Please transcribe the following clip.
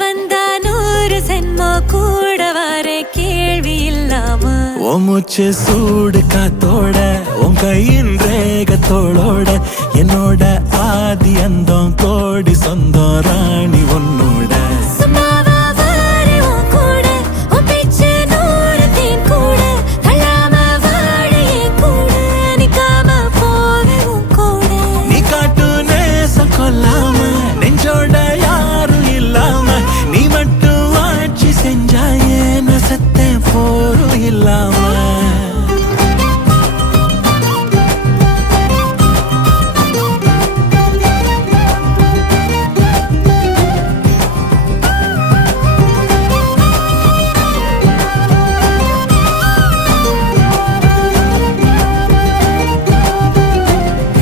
வந்தா 100 சென்மோ கூட வர கேள்வி இல்லாம உன் மூச்சு சூடு காத்தோட உன் கையின் ரேகத்தோளோட என்னோட ஆதி அந்தம் கோடி சொந்தம் ராணி ஒன்னு